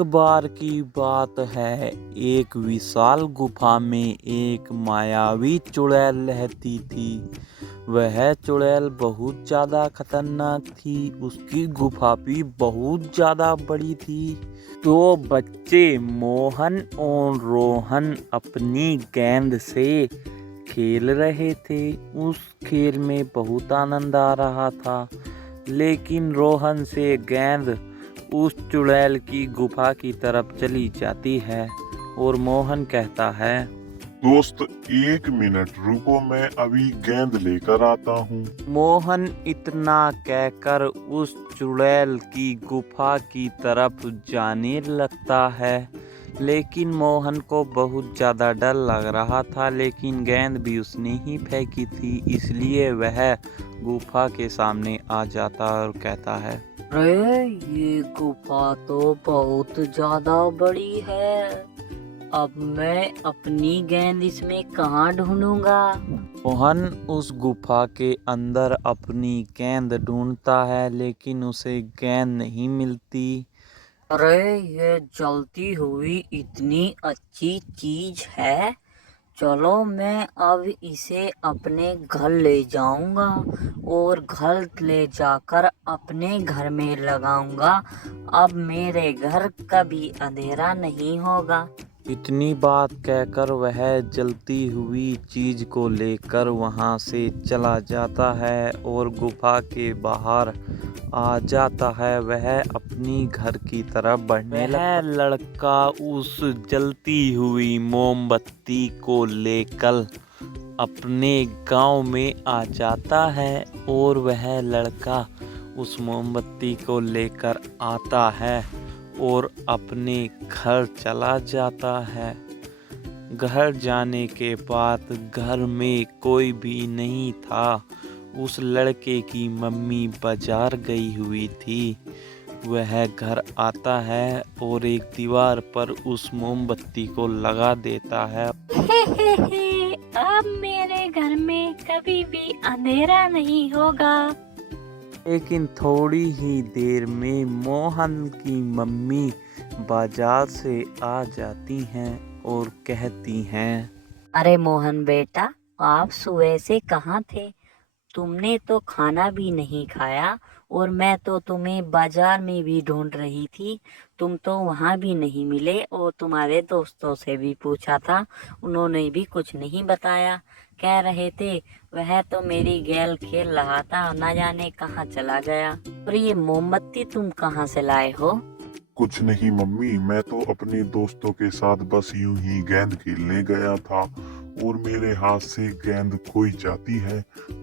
एक बार की बात है, एक विशाल गुफा में एक मायावी चुड़ैल रहती थी। वह चुड़ैल बहुत ज़्यादा खतरनाक थी। उसकी गुफा भी बहुत ज़्यादा बड़ी थी। तो बच्चे मोहन और रोहन अपनी गेंद से खेल रहे थे। उस खेल में बहुत आनंद आ रहा था, लेकिन रोहन से गेंद उस चुड़ैल की गुफा की तरफ चली जाती है और मोहन कहता है, दोस्त 1 मिनट रुको, मैं अभी गेंद लेकर आता हूँ। मोहन इतना कहकर उस चुड़ैल की गुफा की तरफ जाने लगता है। लेकिन मोहन को बहुत ज़्यादा डर लग रहा था, लेकिन गेंद भी उसने ही फेंकी थी, इसलिए वह गुफा के सामने आ जाता और कहता है, अरे ये गुफा तो बहुत ज्यादा बड़ी है। अब मैं अपनी गेंद इसमें कहाँ ढूंढूंगा? मोहन उस गुफा के अंदर अपनी गेंद ढूंढता है, लेकिन उसे गेंद नहीं मिलती। अरे ये जलती हुई इतनी अच्छी चीज है, चलो मैं अब इसे अपने घर ले जाऊंगा और घर ले जाकर अपने घर में लगाऊंगा। अब मेरे घर कभी अंधेरा नहीं होगा। इतनी बात कहकर वह जलती हुई चीज को लेकर वहां से चला जाता है और गुफा के बाहर आ जाता है। वह अपनी घर की तरफ बढ़ने लगता। लड़का उस जलती हुई मोमबत्ती को लेकर अपने गांव में आ जाता है और वह लड़का उस मोमबत्ती को लेकर आता है और अपने घर चला जाता है। घर जाने के बाद घर में कोई भी नहीं था। उस लड़के की मम्मी बाजार गई हुई थी। वह घर आता है और एक दीवार पर उस मोमबत्ती को लगा देता है। अब मेरे घर में कभी भी अंधेरा नहीं होगा। लेकिन थोड़ी ही देर में मोहन की मम्मी बाजार से आ जाती हैं और कहती हैं, अरे मोहन बेटा, आप सुबह से कहाँ थे? तुमने तो खाना भी नहीं खाया और मैं तो तुम्हें बाजार में भी ढूंढ रही थी। तुम तो वहाँ भी नहीं मिले और तुम्हारे दोस्तों से भी पूछा था, उन्होंने भी कुछ नहीं बताया। कह रहे थे वह तो मेरी गेल खेल रहा था, न जाने कहाँ चला गया। और ये मोमबत्ती तुम कहाँ से लाए हो? कुछ नहीं मम्मी, मैं तो अपने दोस्तों के साथ बस यूं ही गेंद खेलने गया था और मेरे हाथ से गेंद खोई जाती है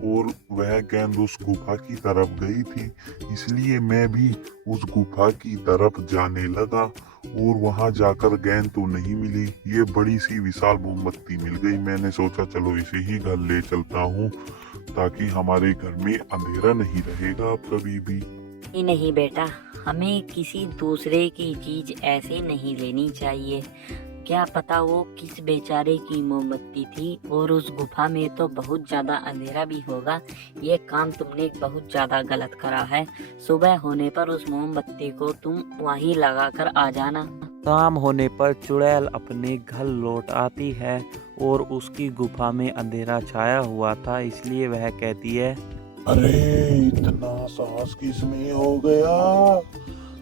और वह गेंद उस गुफा की तरफ गई थी, इसलिए मैं भी उस गुफा की तरफ जाने लगा और वहां जाकर गेंद तो नहीं मिली। ये बड़ी सी विशाल मोमबत्ती मिल गई। मैंने सोचा चलो इसे ही घर ले चलता हूँ, ताकि हमारे घर में अंधेरा नहीं रहेगा अब कभी भी। नहीं बेटा, हमें किसी दूसरे की चीज ऐसे नहीं लेनी चाहिए। क्या पता वो किस बेचारे की मोमबत्ती थी और उस गुफा में तो बहुत ज्यादा अंधेरा भी होगा। ये काम तुमने बहुत ज्यादा गलत करा है। सुबह होने पर उस मोमबत्ती को तुम वहीं लगा कर आ जाना। शाम होने पर चुड़ैल अपने घर लौट आती है और उसकी गुफा में अंधेरा छाया हुआ था, इसलिए वह कहती है, अरे इतना साहस किसमें हो गया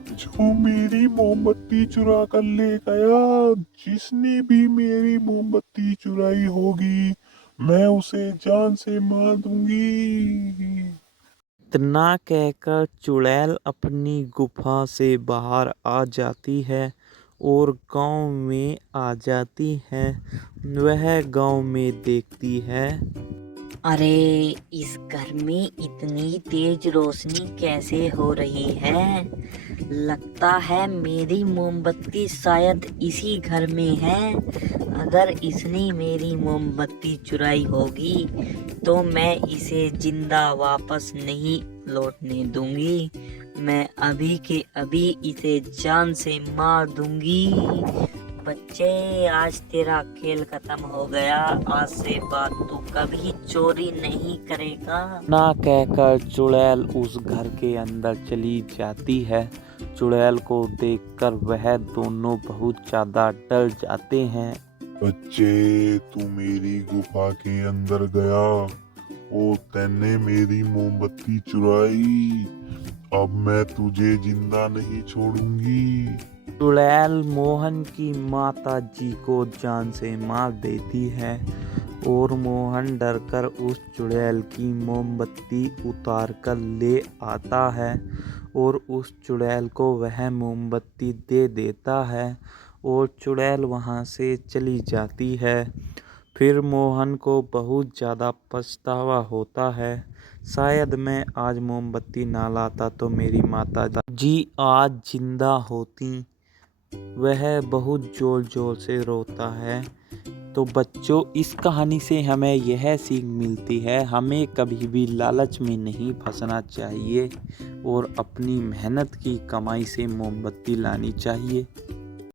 जो मेरी मोमबत्ती चुरा कर ले गया? जिसने भी मेरी मोमबत्ती चुराई होगी मैं उसे जान से मार दूंगी। इतना कहकर चुड़ैल अपनी गुफा से बाहर आ जाती है और गांव में आ जाती है। वह गांव में देखती है, अरे इस घर में इतनी तेज रोशनी कैसे हो रही है? लगता है मेरी मोमबत्ती शायद इसी घर में है। अगर इसने मेरी मोमबत्ती चुराई होगी तो मैं इसे जिंदा वापस नहीं लौटने दूंगी। मैं अभी के अभी इसे जान से मार दूंगी। बच्चे, आज तेरा खेल खत्म हो गया। आज से बाद तू कभी चोरी नहीं करेगा। ना कहकर चुड़ैल उस घर के अंदर चली जाती है। चुड़ैल को देखकर वह दोनों बहुत ज़्यादा डर जाते हैं। बच्चे, तू मेरी गुफा के अंदर गया और तैने मेरी मोमबत्ती चुराई। अब मैं तुझे जिंदा नहीं छोड़ूंगी। चुड़ैल मोहन की माता जी को जान से मार देती है और मोहन डरकर उस चुड़ैल की मोमबत्ती उतार कर ले आता है और उस चुड़ैल को वह मोमबत्ती दे देता है और चुड़ैल वहाँ से चली जाती है। फिर मोहन को बहुत ज़्यादा पछतावा होता है, शायद मैं आज मोमबत्ती ना लाता तो मेरी माता जी आज जिंदा होती। वह बहुत ज़ोर ज़ोर से रोता है। तो बच्चों, इस कहानी से हमें यह सीख मिलती है, हमें कभी भी लालच में नहीं फंसना चाहिए और अपनी मेहनत की कमाई से मोमबत्ती लानी चाहिए।